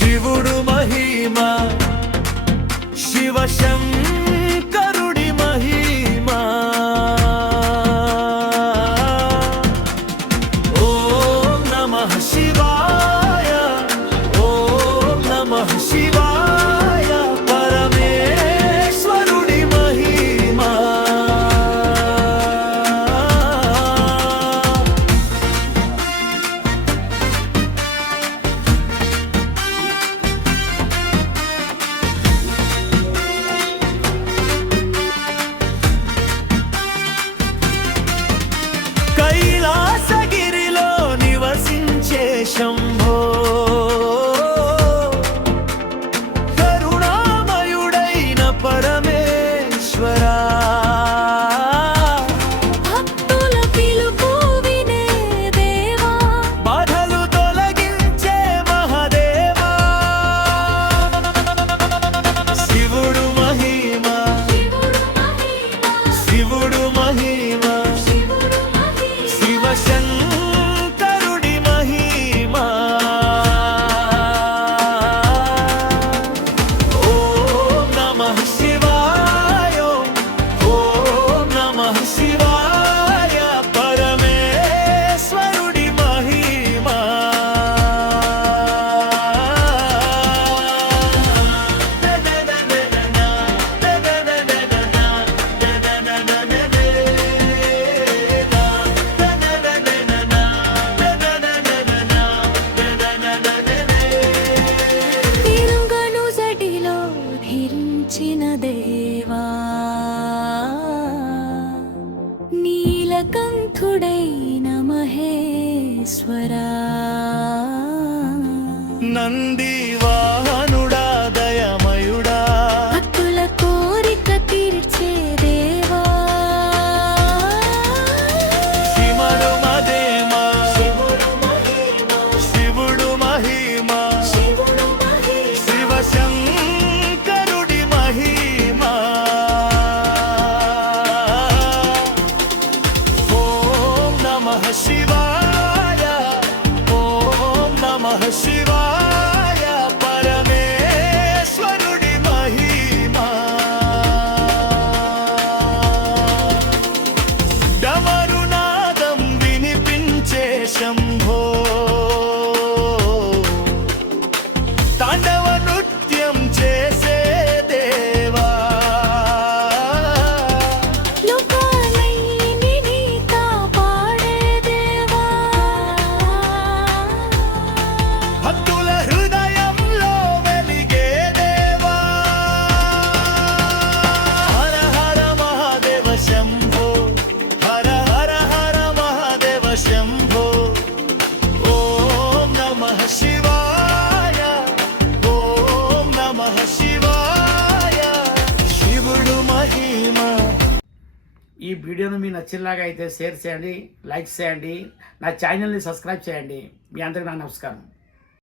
శివుడు మహిమ శివశంకరుడి మహిమ ఓం నమః శివాయ ఓం నమః శివాయ పరమేశ్వరుడి మహిమ కైలాసగిరిలో నివసించే శంభో కరుణామయుడైన పరమేశ్వరా భక్తుల పిలుపు వినే దేవా బాధలు తొలగించే మహాదేవా శివుడు మహిమ శివుడు మహిమ శివశంకరుడి మహిమ ఓం నమః శివాయ ఓం నమః శివాయ పరమేశ్వరుడి మహిమ తిరుగను జడిలో ధరించిన దేవా నీలకంఠుడైన మహేశ్వరా నంది వాహనుడా దయమయుడా భక్తుల కోరిక తీర్చే దేవా శివుడు మదేమ శివుడు మహిమ శివశంకరుడి మహిమ ఓం నమః శివాయ ఓం నమః శివాయ పరమేశ్వరుడి మహిమ డమరునాదం వినిపించే శంభో తాండవ నృత్యం చేసే దేవా లోకాలన్నీ నీ కాపాడే దేవా భక్తుల హృదయంలో వెలిగే దేవా హర హర మహాదేవ శంభో హర హర హర మహాదేవ శంభో ఓం నమః శివాయ ఓం నమః శివాయ శివుడు మహిమ. ఈ వీడియోను మీకు నచ్చేలాగా అయితే షేర్ చేయండి, లైక్ చేయండి, నా ఛానల్ని సబ్స్క్రైబ్ చేయండి. మీ అందరికీ నా నమస్కారం.